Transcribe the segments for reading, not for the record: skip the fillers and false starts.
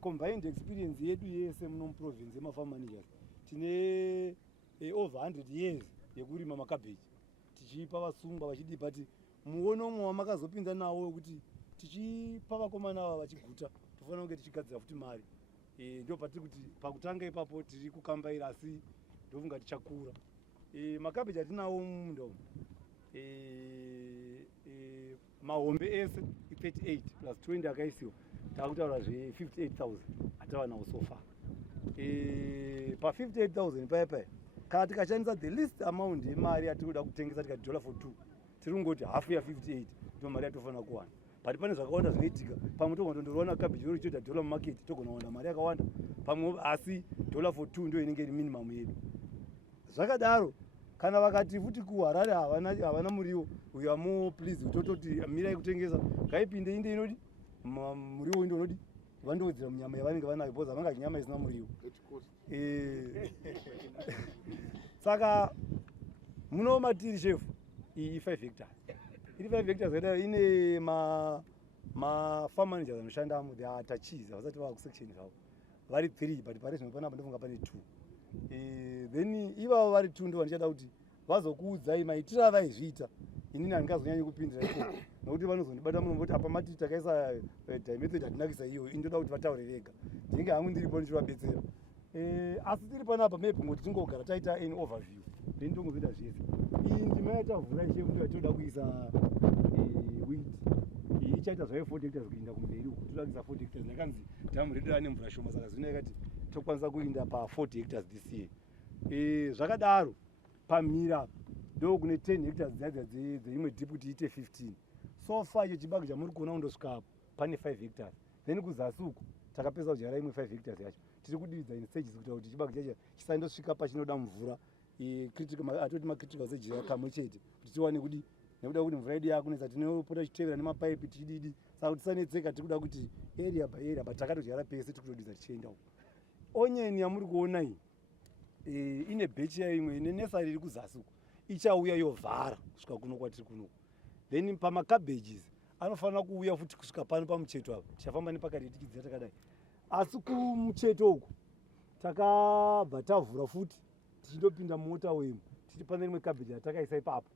combined experience yedu yese muno muprovince yemafarm managers tine over 100 years yekurima makabeji tichipa vasungwa vachidi but muono umwe wamakazopinda nawo kuti tichipa vakomana ava vachiguta tofanira kunge tichigadzira futi mari ndio patiri kuti pakutanga ipapo tiri kukambaira asi ndofunga tichakura makabeji atinawo mumunda umu mahombe ese 38 plus 20 akaisiwa takutaura zve 58,000 atava nawo so far pa 58,000 paya kana tikashandisa the least amount yemari yatiri kuda kutengesa tikati $4 tiri kungoti hafu ya58 ndo mari yatofanira kuwana but pane zvakawanda zvinoitika pamwe togona tondoroona kabeji iro ichitoita $1 mumaketi togona kuwana mari yakawanda pamwe asi $2 ndo inenge iri minimum yedu zvakadaro kana vakati futi kuharare havana muriwo uyo amo please tototi mirai kutengesa ngaipinde inde inodi muriwo inde unodi vandowedzera munyama yavanenge vanayo because havanga nyama isina muriwo saka muno matiri chef iyi 5 hectares iri 5 hectares kada ine farm managers anoshandamo they are attached vasati vava kusection zvavo vari 3 but pari zvino panapa ndofunga pane 2 then ivavo vari 2 ndo vandichada kuti vazokuudzai maitiro avaizviita inini handingazonyanyi kupindira ikoko nokuti vanozondibata muno voti apa matiri takaisa method hatinakisa iyo indoda kuti vataure vega ndinenge hangu ndiripo ndichivabetsera asi tiri panapa maybe ngoti tingogara taita an overview then ndongozoita zvese iyi ndima yatavhura chefu ndo yatinoda kuisa wheat ichaita zvayo 40 hectares kuinda kumberi uku toda kuisa 40 hectares ndakanzi dhamu redu rane mvura shoma saka zvino yakati tokwanisa kuinda pa 40 hectares this year zvakadaro pamhira ndo kune 10 hectares dzaidza dzeimwe deep kuti iite 15 so far icho chibage chamuri kuona kundosvika pane 5 hectares then kuzasi uku takapedza kudyara imwe 5 hectares yacho tiri kudiridza in stages kuita kuti chibage chacho chisandosvika pachinoda mvura atoti macritical stages kamwe chete kuti tiwane kudi nekuda kuti mvura yedu yakunetsa tinopota tichitevera nemapaipi tichididi saka kuti tisanetseka tiri kuda kuti area by area but takatodyara pese tiri kutodidza tichienda uku onion yamuri kuona iyi ine bhechi yayo imwe ine nesari iri kuzasi uku ichauya yovhara kusvika kuno kwatiri kuno then pamacabages anofanira kuuya futi kusvika pano pamucheto apa tichafamba nepakati tichidzira takadai asi kumucheto uku takabva tavhura futi tichindopinda mumotawemu tichi pane rimwe cabbage ratakaisa ipapo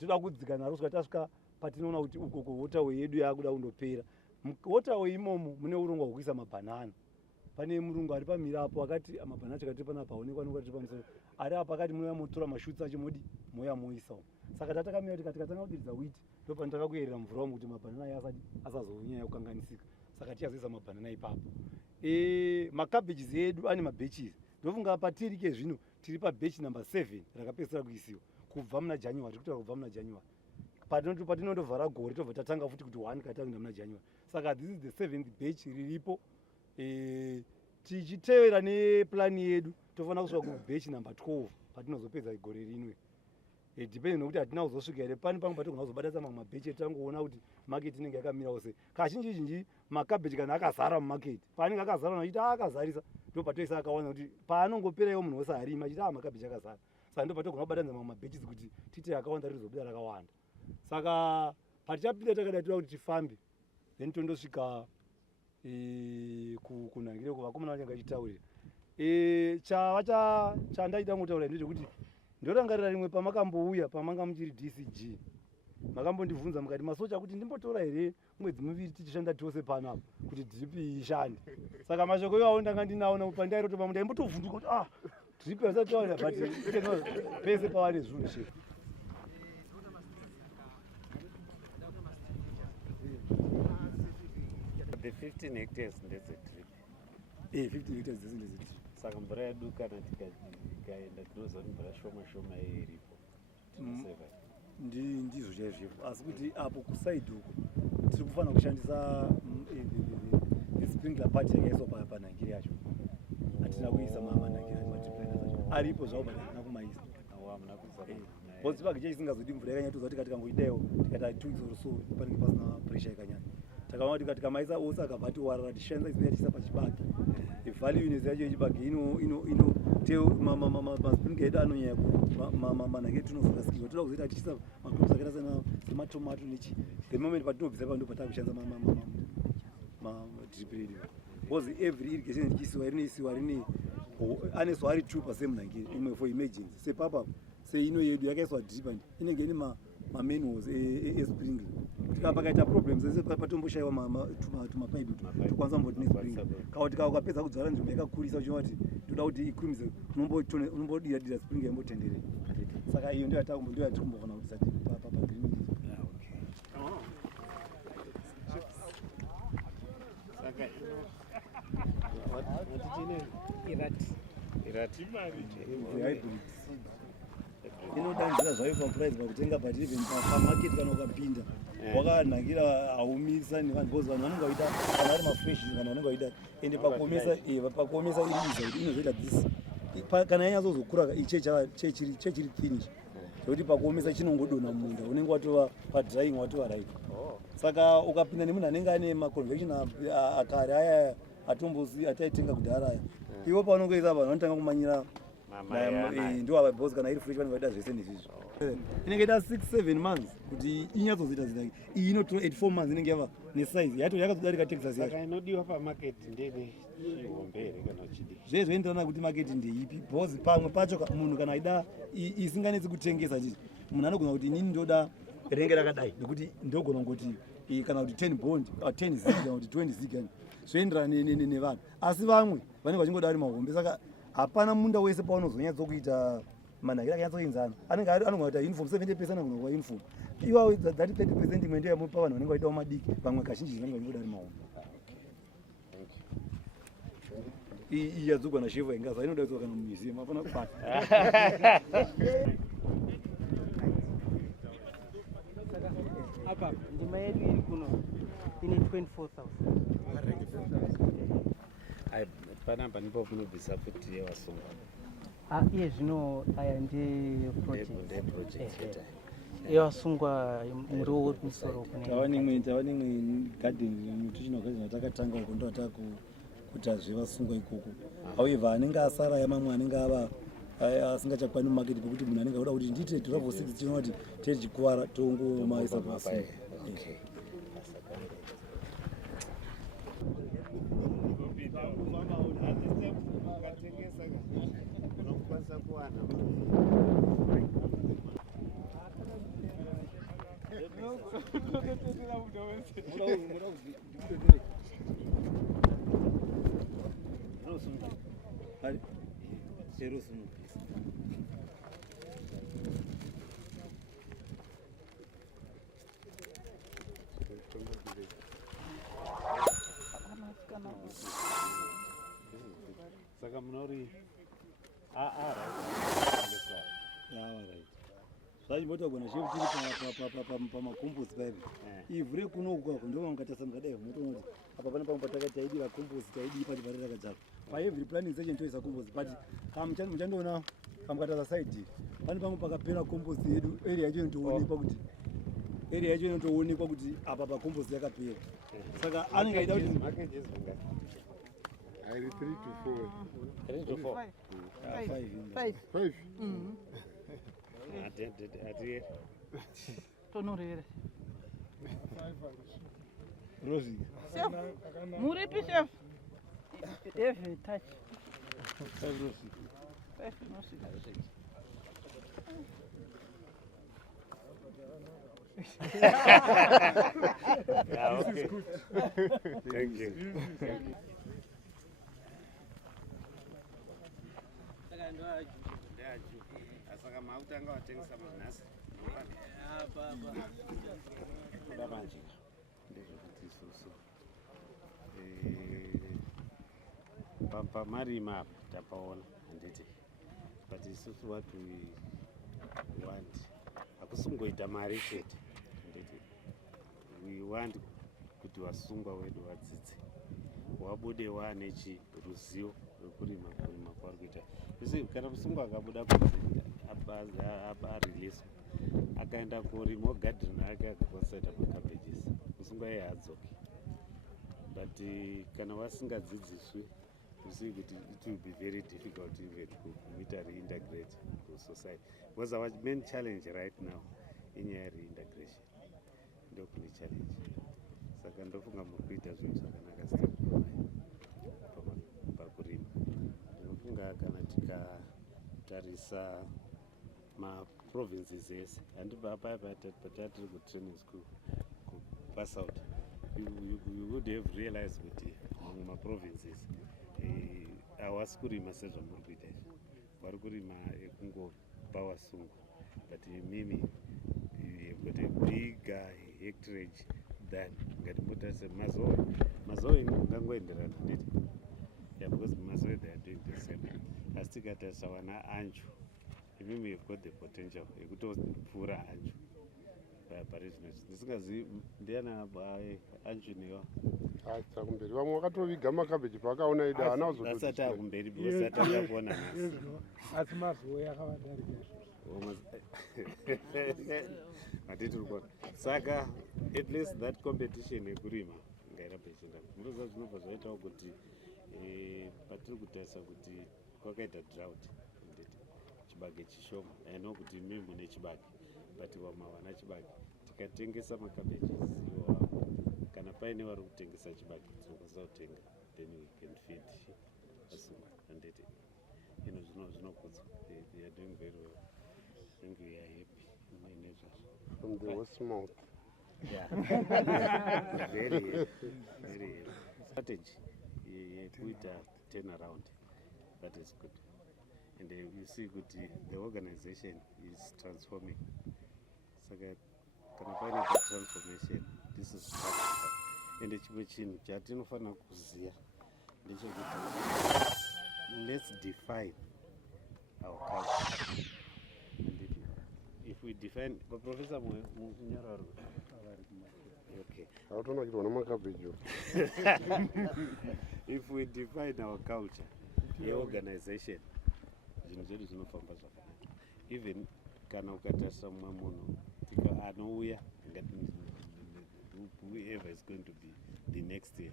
toda kudzika naro kusvika tasvika patinoona kuti ukoko waterway yedu yakuda kundopera waterway imomo mune urongwa hwekuisa mabhanana pane murungu ari pamhira apo akati mabhanana chakati panapa aonekwa nokati pamusoro ari apa akati munoya motora mashutsi acho modi moya moisa saka tatakamira tikati katanga kudiridza wheat ndopani takakuyerera mvura umu kuti mabhanana aya asazonyanya kukanganisika saka tichazoisa mabhanana ipapo macabages edu ane mabheches ndofunga patiri ke zvino tiri pabhechi number 7 rakapedzisira kuisiwa kubva muna January kutaura kubva muna January patinondovhara gore tobva tatanga futi kuti 1 katanginda muna January saka this is the 7th batch riripo tichitevera neplani yedu tofanira kusvika kubatch number 12 patinozopedza gore rinwe depende nokuti hatina kuzosvika here pani pamwe patogona kuzobatisa mamwe mabhechi etangoona kuti market inenge yakamira se kazhinji zhinji makabeji kana akazara mumarket paanenge akazara nokuti akazarisa ndo patoisa akawana kuti paanongoperayo munhu wese arima achiti makabeji akazara saka ndo patogona kubatanidza mamwe mabheches kuti tite akawanda rizobuda rakawanda saka patichapinda takadai toda kuti tifambe then tondosvika kunhangire kuvakomana vachange vachitaurira chava chandaida ngotaura ndezvekuti ndorangarira rimwe pamakambouya pamanga muchiri DCG makambondibvunza mukati masocha kuti ndimbotora here mwedzi miviri tichishanda tose panapa kuti drip ishande saka mashoko iwawo ndanga ndinaona pandairotopa mundu aimbotovhunduka kuti drip asataura but pese pawane zvinhu shefu The 15 hectares ndeze drip. 15 hectares ndeze drip. Saka mvura yedu kana tikaenda tinoziva kuti mvura shoma iripo. Tinoseva. Ndizvo chaizvo. Asi kuti apo kusaidi uko tiri kufanira kushandisa sprinkler part yakaiswa panhangiri yacho. Hatina kuisa manhangiri multipliers acho. Aripo zvawo but hatina kumaisa. Hamuna kuisa. Because chibage chechi isingazodi mvura yakanyanya toziva kuti tikangoidayo tikati 2 weeks or so panenge pasina pressure yakanyanya. Takaona kuti tikamaisa ose akabva tiwarara tishandisa isina yatiisa pachibage value inezi yacho yechibage masprinkler edu anonyanya manhangiri tunozorasikirwa toda kuzoita tichiisa macrops akaita sematomato nechi the moment patinobvisa pando pataakushandisa drip redu because every irrigation ichisiwa rinoisiwa rine aneswa ari 2% mnange imwe for emergency sepapa seino yedu yakaiswa drip and inenge ine mamanuals esprinkler kuti kana pakaita problems ese patomboshayiwa tumapaipi tukwanisa mboti nesprinkler kana kuti ukapedza kudzala nzvimbo yakakurisa uchiona kuti toda kuti ikurumise unombodira sprinkler imbotenderera saka iyo ndio yatiri kumboona kuti sati pagreen inodanzira zvayo paprice pakutenga but even pamarket kana ukapinda wakanakira haumisani vanhu because vanhu vanenge vaita kana ari mafresh vanhu vanenge vaita ende pakuomesa iriza kuti inozoita this kana yanyatsozokura chechiri finish zvokuti pakuomesa chinongodonha mumunda unenge watova padrying watova right saka ukapinda nemunhu anenge ane maconvection akare aya atombosi ataitenga kudhara aya ivo paunongoisa vanhu vanotanga kumanyira ndo because kana iri fresh vanenge vaita zvese nezvizvo inenge ita 6-7 months kuti inyatsozoita zita iyi inotora 84 months inenge yava nesize yakazodarika Texas yacho inodiwa pamarket ndeve chihombere kana uchidi zvezvoenderana kuti market ndeipi because pamwe pacho munhu kana aida isinganetsi kutengesa chichi munhu anogona kuti inini ndoda renge rakadai nekuti ndogona kungoti kana kuti 10 bond 10 zig kana kuti 20 zig zvoenderana nevanhu asi vamwe vanenge vachingoda ari mahombe saka hapana munda wese paunozonyatsokuita manhakira akanyatsoinzana anogona kuita uniform 70% anogona kuva uniform iwawo dzati 30% imwe ndio yamupa vanhu vanenge vaitawo madiki vamwe kazhinji vanenge vachingoda ari mahombe iyi yadzogwa nashefa ingaza inodaidzwa kana mumuseum hapana kubata apa ndima yedu iri kuno ine 24,000 panapa ndipo punobvisa kuti yewasungwa iye zvino aya ndeproject yewasungwa muriwo wemusoro tava nemwe garden nutritional garden atakatanga uko ndo atakuita zvevasungwa ikoko however anenge asara yamamwe anenge ava asingachakwani mumarket pekuti munhu anenge auda kuti ndite drop 6 tinoona kuti tiri chikuvara tongomaisa pasi saka munori zvachimboitagona chefu chiri pamakomposi paipi ivhu rekunokwako ndomangatarisa mukadai munotoona kuti apa pane pamwe patakati taidira komposi taidii pacho pati takadzaka paevry planning section toisa komposi but muchandoona pamukatasa side pane pamwe pakapera komposi yedu area yacho inotoonekwa kuti apa pakomposi yakapera saka anenge aida kuti I 3 to 4. 5. tonorere Rosie muripi chef every touch 5 Rosie 5 Rosie Yeah, okay. Thank you. Saka mautanga watengesa manhasi kuda manjika ndezvekuti isusu pamarima apa tapaona handiti but isusu what we want hakusungoita mari chete handiti we want kuti wasungwa wedu wadzidze wabude waane ruzivo rwekurima kwaari kuita isi kana musungwa akabuda kunzi abareleaswa akaenda kurima gadheni ake akakonsaita macabbages musungwa iye haadzoki but kana wasingadzidziswi you see kuti it will be very difficult even kumuita reintegrate kusociety because our main challenge right now inyaya yereintegration ndokune challenge saka ndofunga muri kuita zvinhu zvakanaka step by tikatarisa maprovinces ese handipapa patiri kutraining school kupass out you would have realized kuti mamwe maprovinces havasi kurima sezvamuri kuita izvi vari kurima ekungopa vasungu but mimi you've got a bigger hectarage than ngatimbotarisa mazoe ungangoenderana nditi because mazoe they are doing the same asi tikatarisa vana anju imimi you've got the potential yekutopfuura anju pari zvino ndisingazivi ndiana anju newa asa kumberi vamwe vakatoviga makabeji pakaona ida hana asati akumberi because atanga kuona nhasi asi mazoe akavadarika hatitirikuona saka at least that competition yekurima ngairamba ichienda muroza zvinobva zvaitawo kuti patiri kutarisa kuti kwakaita drought nditi chibage chishoma aino kuti mimi mune chibage but vamwe havana chibage tikatengesa makabeji iwawo kana paine vari kutengesa chibage tinokwanisa kutenga then we can feed vasungu handiti zvinokudza they are doing very well. I think we are happy from the horse mouth. Yeah. very strategy with a turnaround. That is good. And you see good the organization is transforming. So can find the transformation. This is and let's define our culture. If we define Professor okay. If we define our culture, the organization, even kana ukatarisa mumwe munhu anouya whoever is going to be the next year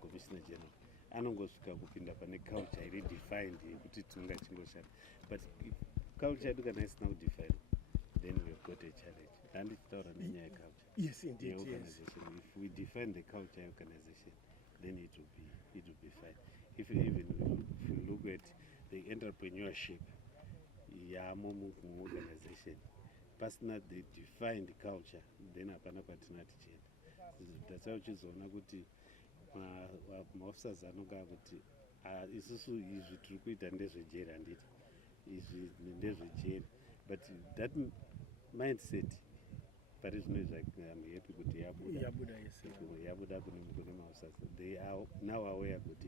commissioner general anongosvika kupinda pane culture iri defined yekuti tinonga chingoshanda, but culture yedu kana isina kudefine then we've got a challenge. And it's not an culture. Yes, indeed. The organization. Yes. If we define the culture organization, then it will be fine. If you look at the entrepreneurship, organization, personal they define the culture, then apana patina tichenda. That's how chizoona kuti maofficers anoga kuti isusu izvi tiri kuita ndezvejeri handiti izvi ndezvejeri, but that mindset but it's not like I'm happy with Yabuda kune maofficers. They are now aware that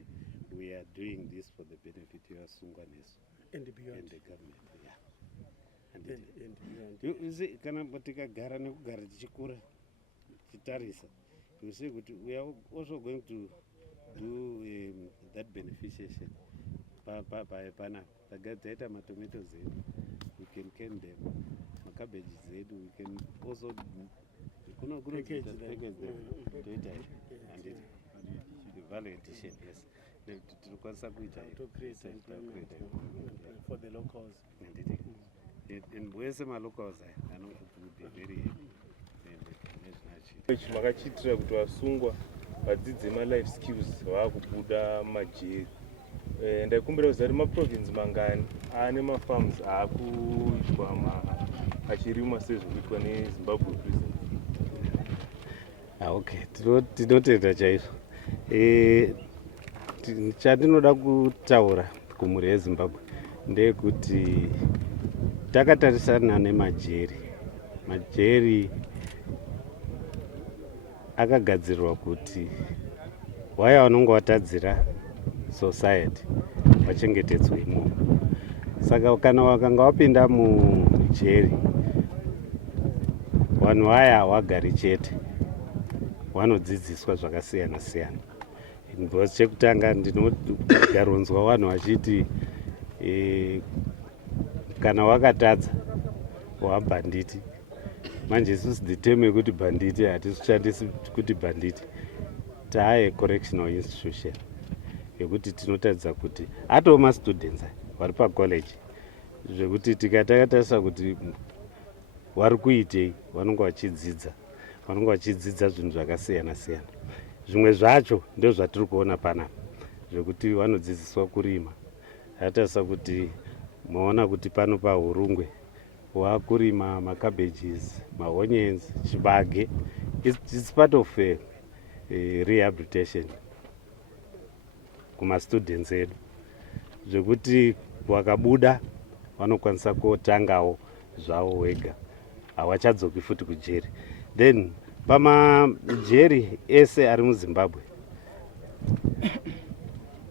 we are doing this for the benefit of Sunganes and beyond and the government. Yeah. And beyond. You see, kana tikagara nekugara tichikura tichitarisa, you see that we are also going to do that beneficiation. Pana tagata tomatoes, we can can them. Cabbage zedu, we can also package them and the value addition, yes. To create for the locals. And where's my locals? I know it would be very happy. Makachitira kuti vasungwa vadzidze life skills vakubuda majeri. Ndaikumbira kuziva kuti maprovince mangani ane mafarms akuitwa achirimwa sezvokuitwa neZimbabwe Prison. Okay, tinotenda chaizvo. Chandinoda kutaura kumhuri yeZimbabwe ndeyekuti takatarisana nemajeri. Majeri akagadzirirwa kuti waya vanonge watadzira society vachengetedzwe imomo. Saka kana wakanga wapinda mujeri, vanhu vaya havagari chete, vanodzidziswa zvakasiyana siyana. Because chekutanga ndinogaronzwa vanhu vachiti kana wakatadza wabhanditi. Manje isusu dhitemu yekuti bhanditi hatishandisi kuti bhanditi. Taaye correctional institution yekuti tinotadza kuti atoo mastudents vari pacollege zvekuti tikatatarisa kuti vari kuitei, vanonge vachidzidza zvinhu zvakasiyana siyana. Zvimwe zvacho ndizvo zvatiri kuona panapa, zvekuti vanodzidziswa kurima, Yatarisa kuti maona kuti pano paHurungwe wakurima macabbages, maonions, chibage. It's part of rehabilitation kuma students edu, zvekuti wakabuda vanokwanisa kotangawo zvavo wega, hawachadzoki futi kujeri. Then pamajeri ese ari muZimbabwe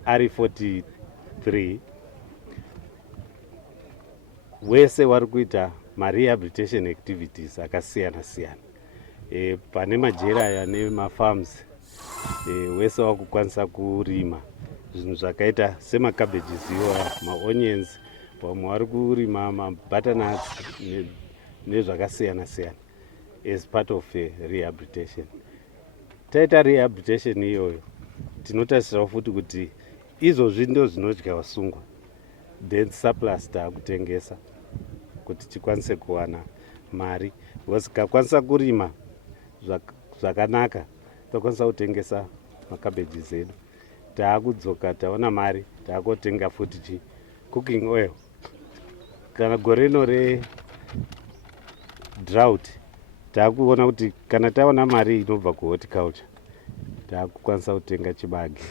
ari 43 wese vari kuita marehabilitation activities akasiyana siyana. Pane majeri aya nemafarms wese wakukwanisa kurima zvinhu zvakaita semacabbages iwaya, maonions, vamwe vari kurima mabutternuts nezvakasiyana siyana as part of rehabilitation. Taita rehabilitation iyoyo tinotarisirawo futi kuti izvozvi ndo zvinodya vasungwa, then surplus taakutengesa kuti tikwanise kuwana mari, because tikakwanisa kurima zvakanaka tokwanisa kutengesa macabbages edu, taakudzoka taona mari, taakotenga futi cooking oil. Kana gore rino redrought taakuona kuti kana taona mari inobva kuhorticulture taakukwanisa kutenga chibage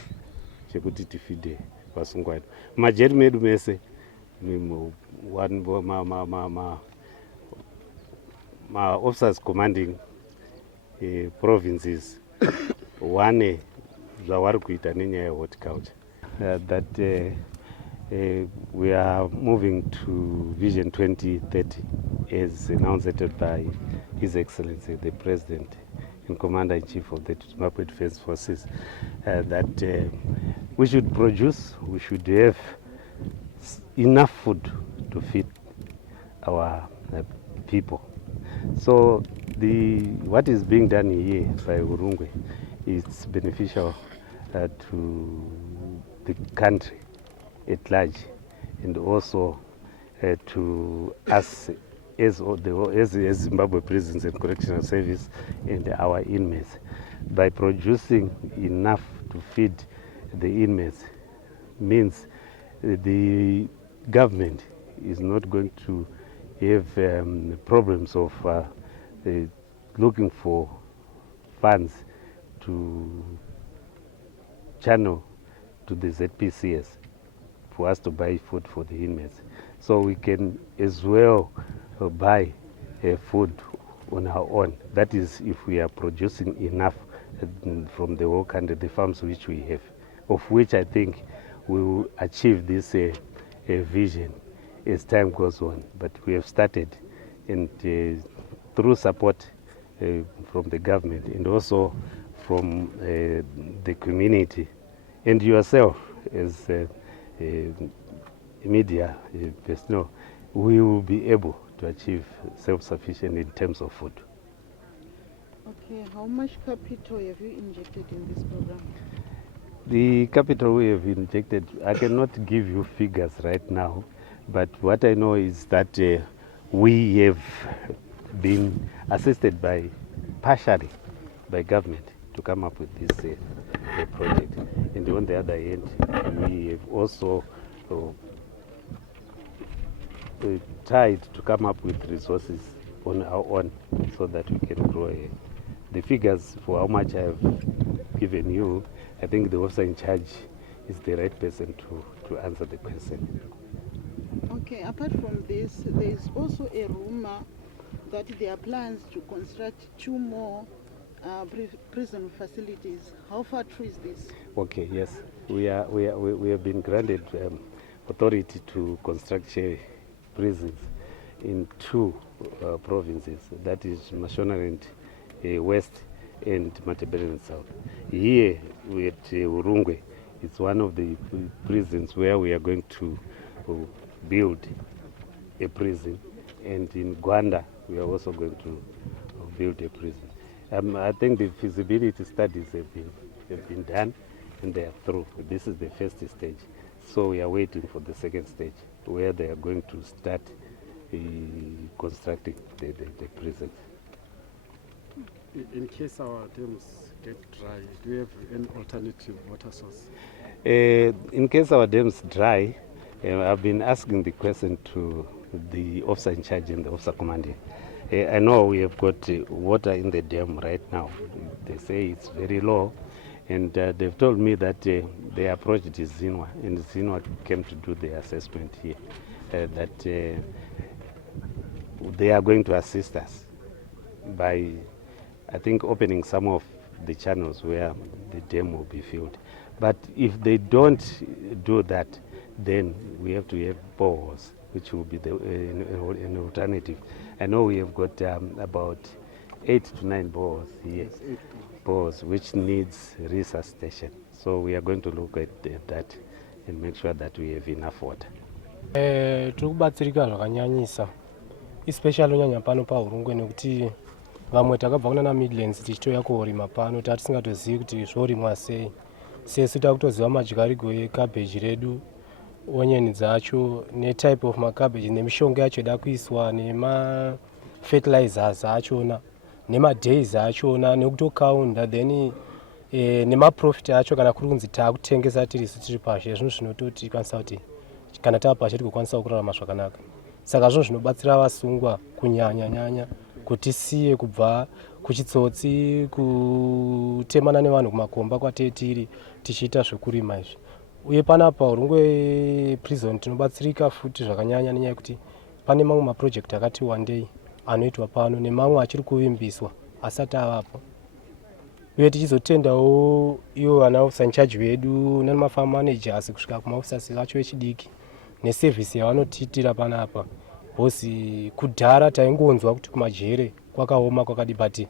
chekuti tifide vasungwa vedu. Majeri medu mese officers commanding provinces wane zvavari kuita nenyaya yehorticulture. That we are moving to Vision 2030 as announced by His Excellency the President and Commander-in-Chief of the Zimbabwe Defence Forces, that we should produce, we should have enough food to feed our people. So what is being done here by Hurungwe is beneficial to the country at large, and also to us as Zimbabwe Prisons and Correctional Service and our inmates. By producing enough to feed the inmates means the government is not going to have problems of looking for funds to channel to the ZPCS for us to buy food for the inmates. So we can as well buy food on our own. That is if we are producing enough from the whole country, the farms which we have, of which I think we will achieve this vision as time goes on. But we have started, and through support from the government and also from the community and yourself as media personnel, we will be able to achieve self-sufficient in terms of food. Okay, how much capital have you injected in this program? The capital we have injected, I cannot give you figures right now, but what I know is that we have been assisted partially by government to come up with this project. And on the other hand, we have also tried to come up with resources on our own so that we can grow. The figures for how much I have given you, I think the officer in charge is the right person to answer the question. Okay, apart from this, there is also a rumor that there are plans to construct 2 more prison facilities. How far true is this? Okay, yes, we have been granted authority to construct prisons in 2 provinces, that is Mashonaland West and Matabeleland South. Here at Hurungwe, it's one of the prisons where we are going to build a prison, and in Gwanda we are also going to build a prison. I think the feasibility studies have been done and they are through. This is the first stage, so we are waiting for the second stage where they are going to start constructing the prisons. In case our dams get dry, do we have an alternative water source? In case our dams dry, I've been asking the question to the officer in charge and the officer commanding. I know we have got water in the dam right now. They say it's very low, and they've told me that they approached Zinwa, and Zinwa came to do the assessment here, that they are going to assist us by, I think, opening some of the channels where the dam will be filled. But if they don't do that, then we have to have boreholes, which will be an alternative. I know we have got about 8 to 9 boreholes here, boreholes which needs resuscitation. So we are going to look at that and make sure that we have enough water. Tikubatsirika zvakanyanyisa, especially unyanya pano paHurungwe nekuti vamwe takabva kuna Midlands tichitouya korima pano tatisingatozivi kuti zvorimwa sei. Sesu takutoziva madyarigwe ekabheji redu, onyeni dzacho netype of makabeji nemishonga yacho ida kuiswa nemafertilizers achona nemadays achona nekutokaunda then nemaprofit acho kana kuri kunzi taakutengesa tirisu tiri pashe. Zvinhu zvinototi kwanisa kuti kana taapashe tikokwanisa kurarama zvakanaka. Saka zvinhu zvinobatsira vasungwa kunyanya kuti kubva kuchitsotsi, kutemana nevanhu kumakomba kwatetiri tichiita zvekurima izvi. Uye panapa Hurungwe prison tinobatsirika futi zvakanyanya nenyaya yekuti pane mamwe maproject akati wandei anoitwa pano nemamwe achiri kuvimbiswa asati avapo. Uye tichizotendawo ivo vana officer in charge vedu nemafarm managers kusvika kumaofficers vacho vechidiki neservice yavanotiitira panapa. Hosi kudhara taingonzwa kuti kumajere kwakaoma kwakadi, but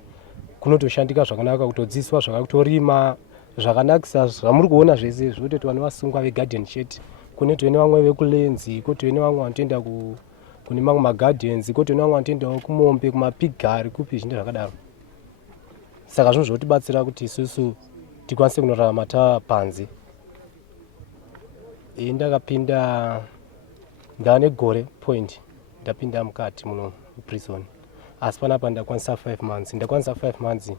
kunotoshandika zvakanaka, kutodzidziswa zvakakutorima zvakanakisa zvamuri kuona zvese zvototi vana vasungwa vegarden shed, kunetwe nevamwe vekulenzi, kotwe nevamwe vanotoenda kune mamwe magardens, kotwe nevamwe vanotoendawo kumombe, kumapigari, kupi zvinhu zvakadaro. Saka zvinhu zvotibatsira kuti isusu tikwanise kunorarama tapanze. Ndakapinda ndane gore point, ndapinda mukati muno prison. Asi panapa ndakwanisa 5 months. Ndakwanisa 5 months.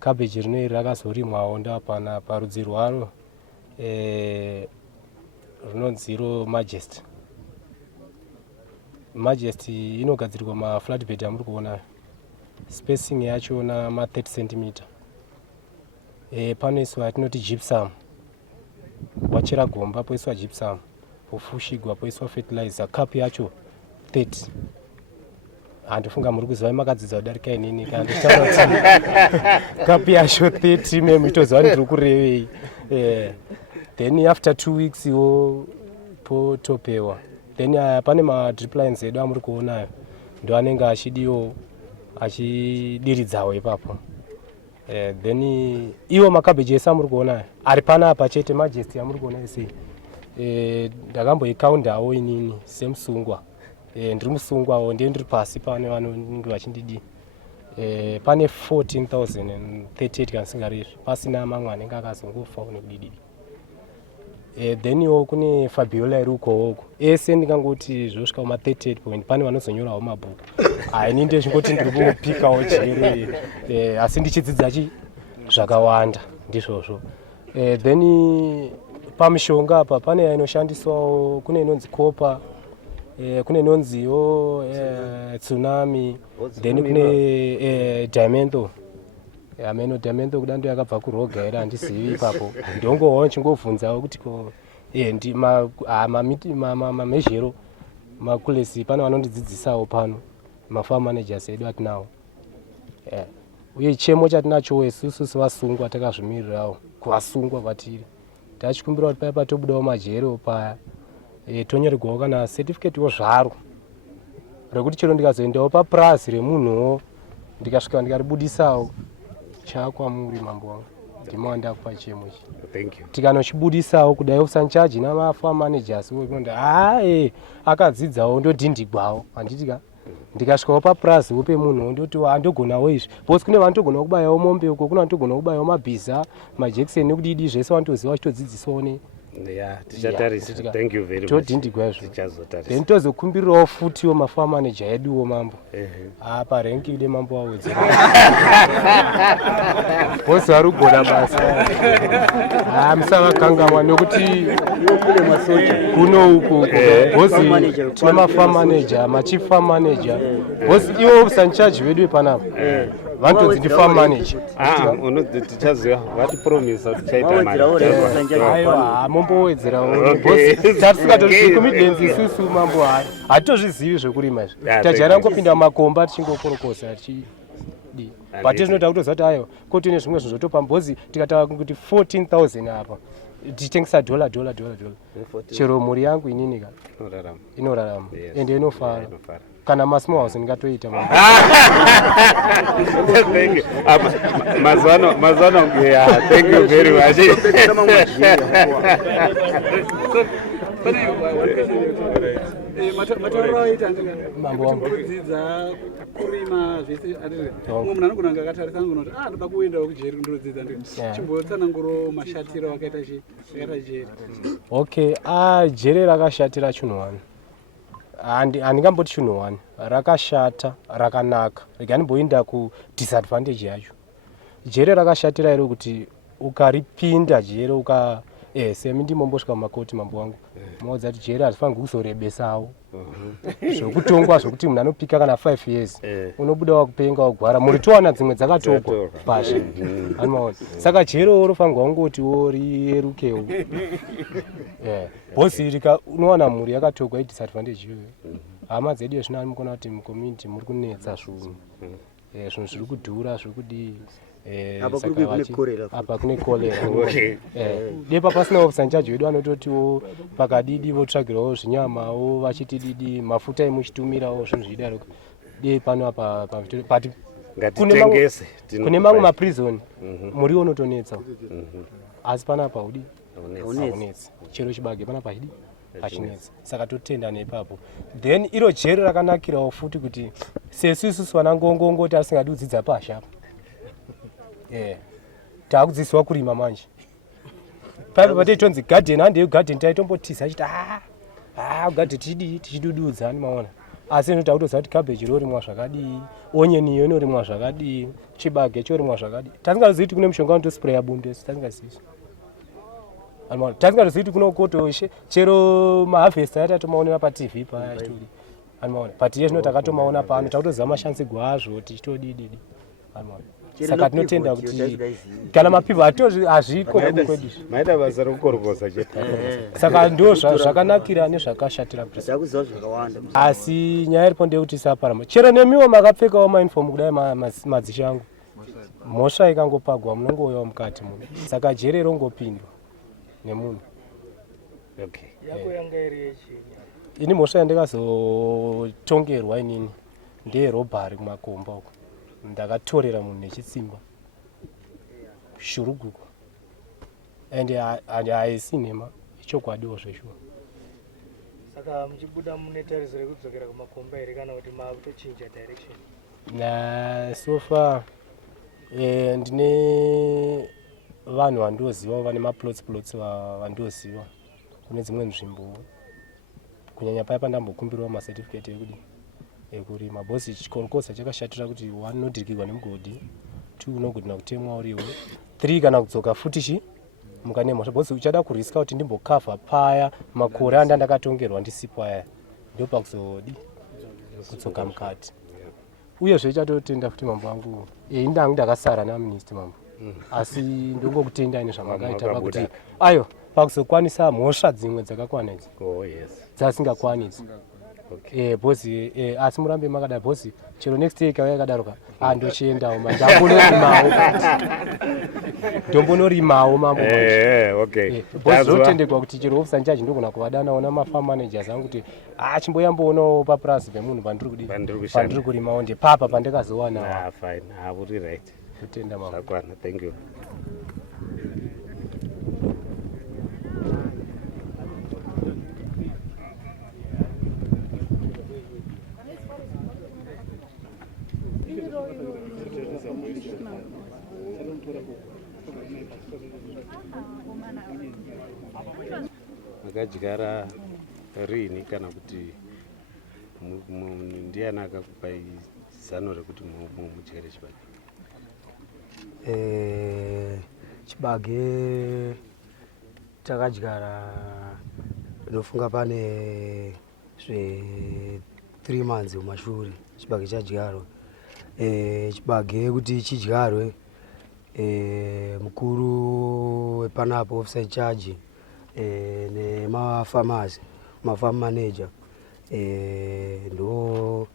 Cabbage rino rakazorimwawo ndapana parudzi rwaro runonziro Majesty. Majesty inogadzirwa maflatbed amuri kuona. Spacing yacho na 30 cm. Panoiswa yatinoti gypsum. Wachera gomba poiswa gypsum. Pofushigwa poiswa fertilizer. Cup yacho 30. Handifunga muri kuziva makadzidza kudarika inini kana ndichitaura kuti cup yacho 30 memi itoziva ndiri kurevei. Then after 2 weeks iwo potopewa. Then pane madrip lines edu amuri kuonayo ndo anenge achidiwo achidiridzawo ipapo. Then iwo makabeji ese amuri kuonayo ari panapa chete Majesty amuri kuona ese. Ndakamboikaundawo inini semusungwa. Ndiri musungwawo ndiye ndiri pasi pane vanenge vachindidi. Pane 14,038 kana singarezvi pasina mamwe anenge akazongofawo nekudidi. Then iwo kune Fabiola iri ukoko ese ndingangoti zvosvika kuma 38 point. Pane vanozonyorawo mabhuku. Ini ndezvingoti ndiri kungopikawo jere asi ndichidzidza zvakawanda ndizvozvo. Then pamishonga apa pane inoshandiswawo, kune inonzi kopa, kune inonziwo tsunami, then kune diamento. Ameno diamento kuda ndo yakabva kuroga ere handizivi ipapo. Ndongowawo nchingovhunzawo kuti ndi mamezhero makulesi pane vanondidzidzisawo pano mafarm managers edu atinawo. Uye chemo chatinacho isusu sevasungwa takazvimirirawo kuvasungwa kwatiri. Tachikumbira kuti paya patobudawo majero paya tonyorerwawo kana certificate wo zvaro rekuti chero ndikazoendawo paprazi remunhuwo ndikasvika ndikaribudisawo chakwamuri mambo wangu ndima wandakupa chemo ichi. Thank you. Tikanochibudisawo kudai officer in charge namafarm managers wonda akadzidzawo ndodhindigwawo handitika. Ndikasvikawo paprazi wope munhu ndoti andogonawo izvi because kune vanotogona kubayawo mombe uko, kuna vanotogona kubayawo mabhiza majekiseni nekudidi zvese vanotoziva vachitodzidzisawo Yeah, tichatarisa. Thank you very much. Todindigwa izvo. Tichazotarisa. Then tozokumbirirawo futiwo mafarm manager eduwo mambo. Parenki ide mambo wawedzera. Bosi arugona basa. Musavakangamwa nokuti kuno uku bosi tine mafarm manager, machief farm manager. Bosi iwo usanchaji vedu panapa. Vantonzi ndi farm manager. Tichaziva vatipromisa tichaita mari. Aiwa, mumbowedzerawo. Bosi tatisingatozivi comedians isusu mambo hatitozvizivi zvekurima izvi. Tajara ngopinda mumakomba tichingokorokosa tichidi. But tinoda kutoziva kuti aiwa koti ine zvimwe zvizotopa mbozi tikataura kuti 14,000 apa. Tichitengesa dola. Chero mhuri yangu inini ka inorarama ende inofara. Kana masmall house ndingatoita mambo. Mazano, yeah, thank you very much. Mataura waita kudzidza kurima zvese umwe munhu anogona kunge akatarisa ngonoti ndoda kuendawo kujeri kundodzidza chimbotsananguro mashatiro akaita jeri. Okay, jeri rakashatira chinhu wani. Handingamboti chinhu wani. Rakashata, rakanaka. Rikanimboinda kudisadvantage yacho. Jeri rakashatira iro kuti ukaripinda jeri semi ndimombosvika mumakoti mambo wangu. Maudza kuti jeri hazifanirwi kuzorebesawo. Zvokutongwa zvokuti munhu anopika kana 5 years. Unobuda wakupenga wagwara. Muri towana dzimwe dzakatokwa pasha. Anomaona. Saka jeri rofanirwa kungotiwo riyerukewo. Bosi unowana mhuri yakatokwa idisadvantage iyoyo. Hama dzedu yezvino arimukona kuti mucommunity muri kunetsa zvinhu. Zvinhu zviri kudhura zvokudii. Apa kune kolera. Depa pasina officer wedu anototiwo pakadidi votsvagirawo zvinyamawo vachiti didi mafuta emuchitumirawo zvinhu zvidaro. De pano apa but ngatitengese. Kune mamwe maprison muriwo unotonetsa. Asi panapa udi aunetsi. Chero chibage panapa chidi achinetsa. Saka totenda nepapo. Then iro jeri rakanakirawo futi kuti sesusu wana ngongongoti asingadi kudzidza pasha apa. Takudzidziswa kurima manje. Paipo pataitonzi garden hande garden taitombotiza achiti garden tichidududza maona. Asi inotakutoziva kuti cabbage rorimwa zvakadii, onion iyo inorimwa zvakadii, chibage chorimwa zvakadii. Tasingazivi kuti kune mushonga unotospray bundo tasingazivi. Tasingazivi kuti kunokoto chero maharvester atatomaonera paTV paya chitori. Anomaona. But yezvino takatomaona pano takutoziva mashandisirwo azvo tichitodidi. Anomaona. Saka tinotenda kuti kana mapipa hazviko kwedu. Maida basa rokukorokosa chete. Saka ndo zvakanakira nezvakashatira president. Asi nyaya iripo ndeyekuti saparama. Chero nemiwo makapfekawo mauniform kudai madzishe angu. Mhosva ikangopagwa munongouyawo mukati muno. Saka jeri rongopindwa nemunhu. Okay. Yako yanga iri yechi. Ini mhosva yandikazotongerwa inini ndeyerobhari kumakomba uko. Ndakatorera munhu nechitsimba shuruguku ende haisi nhema ichokwadiwo zveshuwa. Saka muchibuda mune tarisiro rekudzokera kumakomba here kana kuti makutochinja direction? So far ndine vanhu vandoziva vane maplots vandoziva kune dzimwe nzvimbo kunyanya paya pandambokumbirwa macertificate ekurima. Bosi chikorokosa chakashatira kuti 1 unodirikirwa nemugodhi, 2 unogona kutemwa uriwo, 3 kana kudzoka futi mukane mhosva. Bosi uchada kuriska kuti ndimbokavha paya makore andakatongerwa ndisipo aya ndopakuzodi kudzoka mukati. Uyezve chatotenda futi mambo wangu indangu ndakasara naminister mambo. Asi ndongokutenda ine zvamakaita pakuti ayo pakuzokwanisa mhosva dzimwe dzakakwana idzi dzasingakwanisi. Okay. Bosi asi murambe makadai bosi chero next year kauya yakadaroka ndochiendawo ndombonorimawo mambo. Okay. Bosi zotendekwa kuti chero officer charge ndogona kuvadanawo namafarm managers angu kuti chimboyamboonawo papurazi pemunhu pandiri kurimawo ndepapa pandikazowana. Fine. Uri right. Totenda mambo. Zakwana. Thank you. Woman. makadyara rini kana kuti ndiani akakupai zano rekuti mudyare chibage? Chibage takadyara ndofunga pane 3 months mumashure chibage chadyarwa. Chibage kuti chidyarwe mukuru wepanapo officer in charge nemafamasi mafarm manager ndo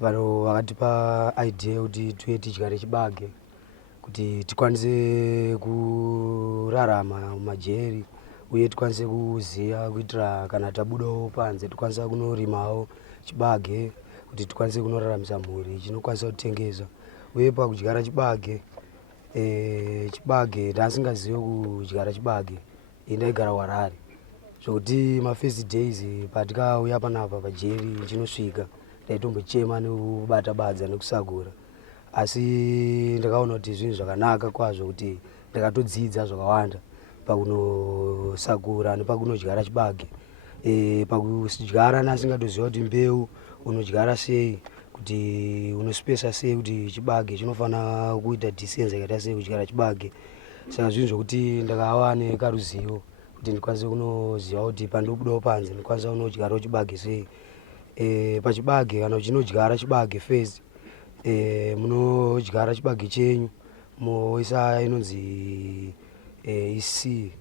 vanhu vakatipa idea kuti tiuye tidyare chibage kuti tikwanise kurarama mumajeri uye tikwanise kuziya kuitira kana tabudawo panze tikwanisa kunorimawo chibage kuti tikwanise kunoraramisa mhuri chinokwanisa kutengesa. Uye pakudyara chibage chibage ndasingazivi kudyara chibage ndaigara Harare zvokuti mafirst days patikauya panapa pajeri chinosvika ndaitombochema nekubata badza nekusagura, asi ndakaona kuti zvinhu zvakanaka kwazvo kuti ndakatodzidza zvakawanda pakunosagura nepakunodyara chibage. Pakudyara ndasingatoziva kuti mbeu unodyara sei, kuti unospesa sei, kuti chibage chinofana kuita distance yakaita sei kudyara chibage. Saka zvinhu zvokuti ndakava nekaruzivo kuti ndikwanise kunoziva kuti pandobudawo panze ndikwanisa kunodyarawo chibage sei. Pachibage kana uchinodyara chibage first munodyara chibage chenyu moisa inonzi C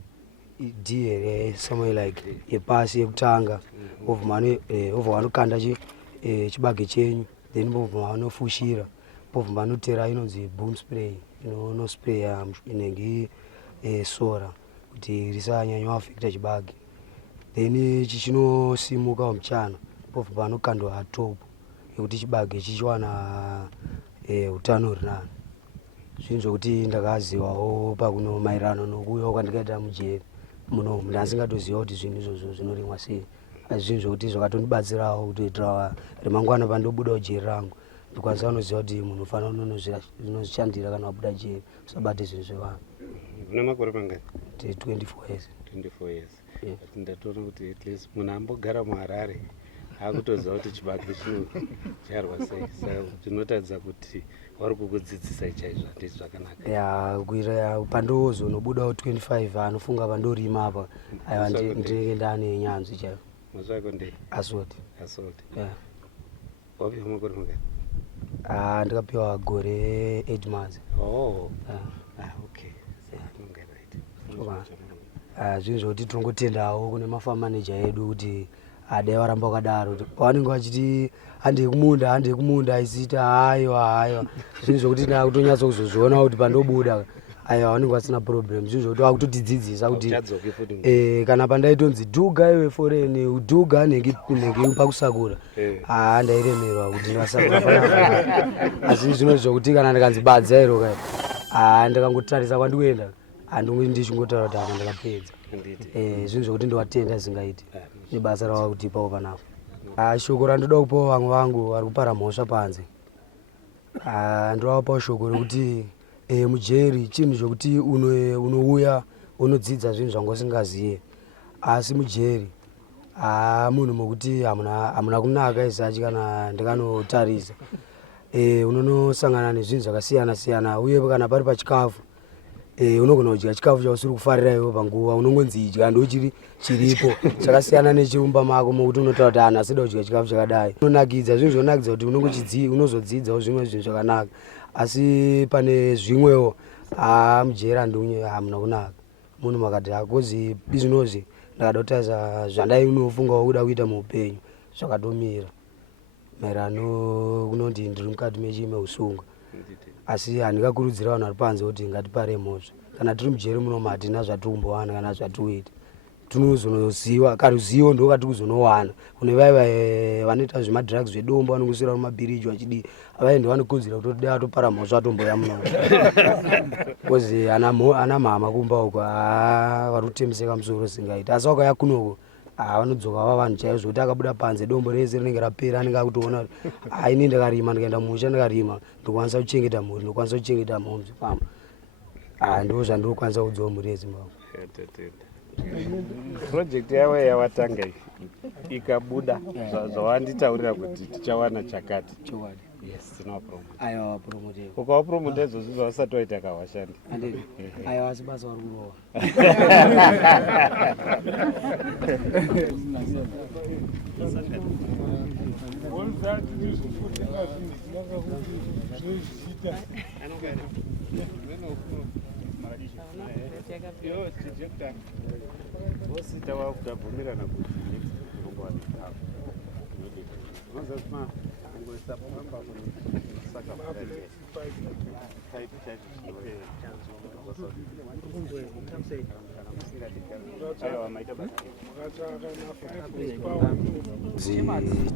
D here somewhere like yepasi yekutanga ovuma vanokanda chibage chenyu then vobva vanofushira vobva vanotera inonzi boom spray inonospraya inenge sora kuti risanyanya affecta chibage, then chichinosimuka muchana vobva vanokandwa top yekuti chibage chichiwana utano hurinani. Zvinhu zvokuti ndakazivawo pakuno maererano nokuuyawo kwandikaita mujeri muno ndasingatoziva kuti zvinhu izvozvo zvinorimwa sei, asi zvinhu zvokuti zvakatondibatsirawo kutoitira remangwana pandobudawo jeri rangu ndikwanisa kunoziva kuti munhu ufanira unozvishandira kana wabuda jeri usabate zvinhu zvevanhu. Una makore mangani? 24 years. 24 years. Ndatoona kuti at least munhu ambogara muHarare akutoziva kuti chibage chinodyarwa sei, saka zvinotaridza kuti vari kukudzidzisai chaizvo handiti zvakanaka. Kuira pandozonobudawo 25 anofunga pandorima apa aiwa ndinenge ndane nyanzvi chaivo. Mazvo ako ndei? Asoti. Asoti. Wapiwa makore mangani? Ndikapiwa gore 8 months. Okay. Zvinhu zvokuti tongotendawo kune mafarm manager edu kuti dai varamba wakadaro pavanenge vachiti handei kumunda aisita haiwa zvinhu zvokuti ndakutonyatsa kuzozviona kuti pandobuda aiwa vanenge vasina problem. Zvinhu zvokuti vakutotidzidzisa kuti kana pandaitonzi dhuga iwe foreni udhuga nenge pakusakura ndairemerwa kuti ndasakura panapa, asi zvinhu zvokuti kana ndikanzi badza iro kai ndikangotarisa kwandikuenda handinge ndichingotaura kuti apa ndakapedza. Zvinhu zvokuti ndiwatenda zingaiti nebasa ravakutipawo panapa. Shoko randoda kupawo vamwe vangu vari kupara mhosva panze, ndovapawo shoko rekuti mujeri chinhu chokuti unouya unodzidza zvinhu zvanga usingaziye, asi mujeri munhu mokuti hamuna kunaka izachi kana ndikanotarisa. Unonosangana nezvinhu zvakasiyana siyana, uye kana pari pachikafu unogona kudya chikafu chausiri kufarira iwe panguva, unongonzi idya ndochiripo chakasiyana nechirumba mako mokuti unotaura kuti hana asida kudya chikafu chakadai. Unonakidza zvinhu zvonakidza kuti unozodzidzawo zvimwe zvinhu zvakanaka, asi pane zvimwewo mujeri handunye hamuna kunaka. Munhu makati hakozi bizinozi ndakada kutarisa zvandai unofungawo kuda kuita muupenyu zvakatomira maererano kunoti ndiri mukati mechime usunga, asi handingakurudzira vanhu vari panze kuti ngatipare mhosva. Kana tiri mujeri munomu hatina zvatikumbowana kana zvatiuita, tinozonoziva karuzivo ndo kati kuzonowana kune vaiva vanoita zvemadrugs zvedombo vanongoswera mumabhiriji vachidii avaende vanokurudzira kuti dai atopara mhosva atomboya muno kozi ana mhama kumba uko vari kutemeseka musoro singaiti, asi vakauya kunoko vanodzoka vava vanhu chaizvo kuti akabuda panze dombo rese rinenge rapera anenge akutoona kuti ini ndakarima ndikaenda musha ndikarima ndokwanisa kuchengeta mhuri ndokwanisa kuchengeta mhomzi pamba ndo zvandinokwanisa kudzowa mhuri yeZimbabwe. project yavo yawatanga ikabuda zvawanditaurira kuti tichawana chakati. Yes, no problem. Aiwa promote. Ukawapromote izvozvo zvavasati waita kawashandi. Andini. Aiwa asi basa vari kurova. Vosita vakudabvumirana kuti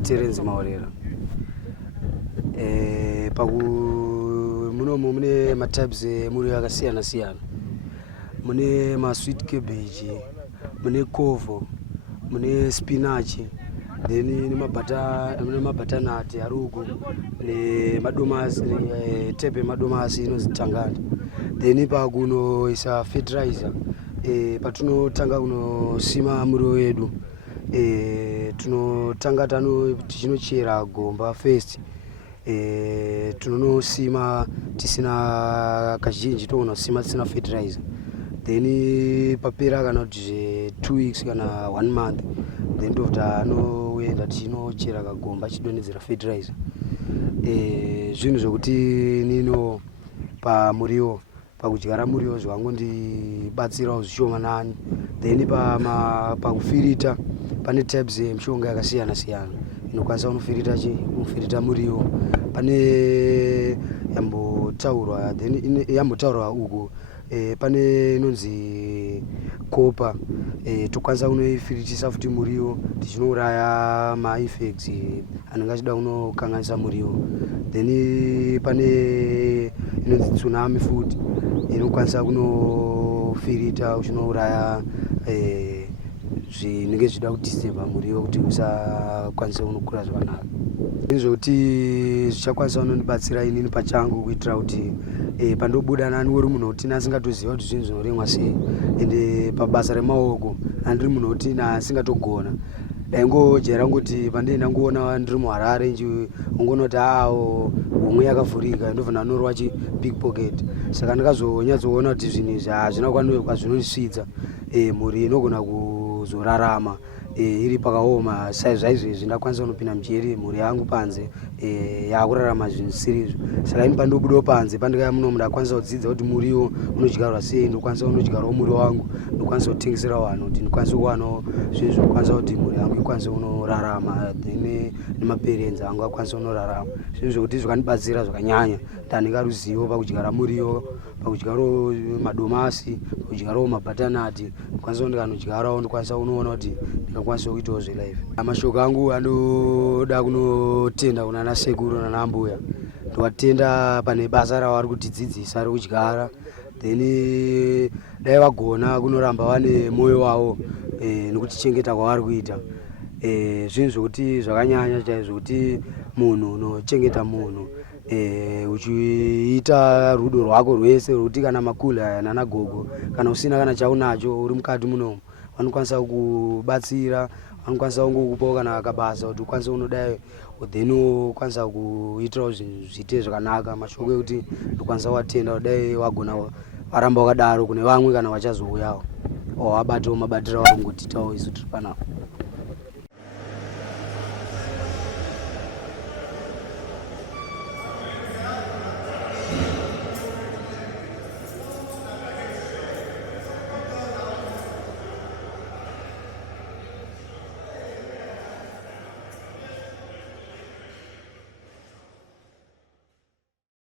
Terence Maurera. Munomu mune matypes emuriwo akasiyana siyana. Mune masweet cabbage, mune covo, mune spinach, then mune mabatanati arugu, nemadomasi, tepe madomasi inonzi tangani. Then pakunoisa fertilizer, patunotanga kunosima muriwo wedu. Tunotanga tichinochera gomba first. Tunonosima tisina kazhinji tonosima tisina fertilizer. Then papera kana kuti 2 weeks kana 1 month, then anoenda tichinochera kagomba chidonhedzera fertilizer. Zvinhu zvokuti nino pamuriwo pakudyara muriwo zvangondibatsirawo zvishomanani. Then pakufirita pane types emishonga yakasiyana siyana inokwanisa kunofirita muriwo. Pane yambotaurwa uku, pane inonzi kopa, tokwanisa kunoifiritisa futi muriwo tichinouraya ma-effects anenge achida kunokanganisa muriwo. Then pane inonzi tsunami futi inokwanisa kunofirita uchinouraya zvinenge zvida kudisturba muriwo kuti usakwanisa kunokura zvakanaka. Zvokuti zvichakwanisa kunondibatsira inini pachangu kuitira kuti pandobuda nani uri munhu kuti asingatoziva kuti zvinhu zvinorimwa sei, ende pabasa remaoko andiri munhu kuti asingatogona. Daingojera ngoti pandienda ngoona ndiri muHarare ungoona kuti homwe yakavhurika ndobva norwa big pocket. Saka ndakazonyatsoona kuti zvinhu izvi hazvina kwazvinondisvidza, mhuri inogona kuzorarama iri pakaoma. Saizvizvi ndakwanisa kunopinda mujeri mhuri yangu panze yakurarama zvinhu zisirizvo. Saka ini pandobudawo panze pandikaya munomu ndakwanisa kudzidza kuti muriwo unodyarwa sei, ndokwanisa kunodyarawo muriwo wangu, ndokwanisa kutengesera vanhu kuti ndikwanisa kuwanawo zvinhu zvokwanisa kuti mhuri yangu ikwanisa kunorarama nemaperenzi angu akwanisa kunorarama. Zvinhu zvokuti zvakandibatsira zvakanyanya. Ndanika ruzivo pakudyara muriwo, pakudyarawo madomasi, pakudyarawo mabatanati, ndokwanisa ndikanodyarawo ndokwanisa kunoona kuti ndingakwanisa kuitawo zvelife. Mashoko angu anoda kunotenda kunana sekuru nana mbuya. Ndowatenda pane basa ravari kutidzidzisa rekudyara. Then dai vagona kunoramba vane moyo wavo nekutichengeta kwavari kuita. Zvinhu zvokuti zvakanyanya chaizvo kuti munhu unochengeta munhu uchiita rudo rwako rwese rwokuti kana makule aya nana gogo kana usina kana chaunacho uri mukati munomu vanokwanisa kubatsira, vanokwanisa kungokupawo kana kabasa kuti ukwanise kunodai, then ukwanisa kuitirawo zvinhu zviite zvakanaka. Mashoko ekuti ndokwanisa kuvatenda kudai wagona varamba wakadaro kune vamwe kana vachazouyawo, wabatawo mabatiro avari kungotiitawo isu tiri panapa.